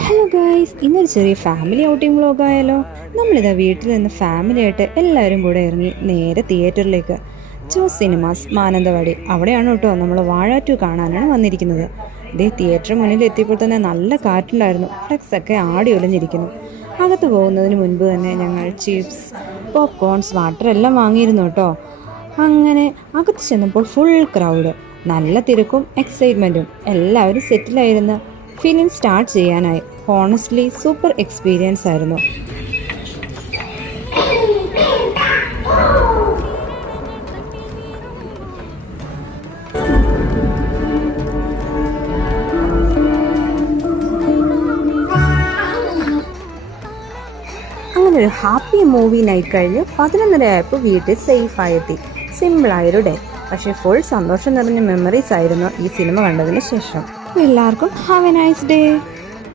Hello guys, ഇന്നൊരു ചെറിയ family outing വ്ലോഗായാലോ. നമ്മളിതാ വീട്ടിൽ നിന്ന് ഫാമിലിയായിട്ട് എല്ലാവരും കൂടെ ഇറങ്ങി നേരെ തിയേറ്ററിലേക്ക്. ജോസ് സിനിമാസ് മാനന്തവാടി, അവിടെയാണ് കേട്ടോ നമ്മൾ വാഴ 2 കാണാനാണ് വന്നിരിക്കുന്നത്. ഇതേ തിയേറ്റർ മുന്നിൽ എത്തിയപ്പോൾ തന്നെ നല്ല കാറ്റുണ്ടായിരുന്നു. ഫ്ലെക്സ് ഒക്കെ ആടി ഒലിഞ്ഞിരിക്കുന്നു. അകത്ത് പോകുന്നതിന് മുൻപ് തന്നെ ഞങ്ങൾ ചിപ്സ്, പോപ്കോൺസ്, വാട്ടർ എല്ലാം വാങ്ങിയിരുന്നു കേട്ടോ. അങ്ങനെ അകത്ത് ചെന്നപ്പോൾ ഫുൾ ക്രൗഡ്, നല്ല തിരക്കും എക്സൈറ്റ്മെൻറ്റും. എല്ലാവരും സെറ്റിലായിരുന്ന ഫിലിം സ്റ്റാർട്ട് ചെയ്യാനായി. ഹോണസ്റ്റ്ലി സൂപ്പർ എക്സ്പീരിയൻസ് ആയിരുന്നു. അങ്ങനെ ഒരു ഹാപ്പി മൂവി നൈറ്റ് കഴിഞ്ഞ് 11:30 ആയപ്പോൾ വീട്ടിൽ സേഫായി എത്തി. സിമ്പിളായൊരു ഡേ, പക്ഷേ ഫുൾ സന്തോഷം നിറഞ്ഞ മെമ്മറീസ് ആയിരുന്നു ഈ സിനിമ കണ്ടതിന് ശേഷം. എല്ലാവർക്കും ഹാവ് എ നൈസ് ഡേ.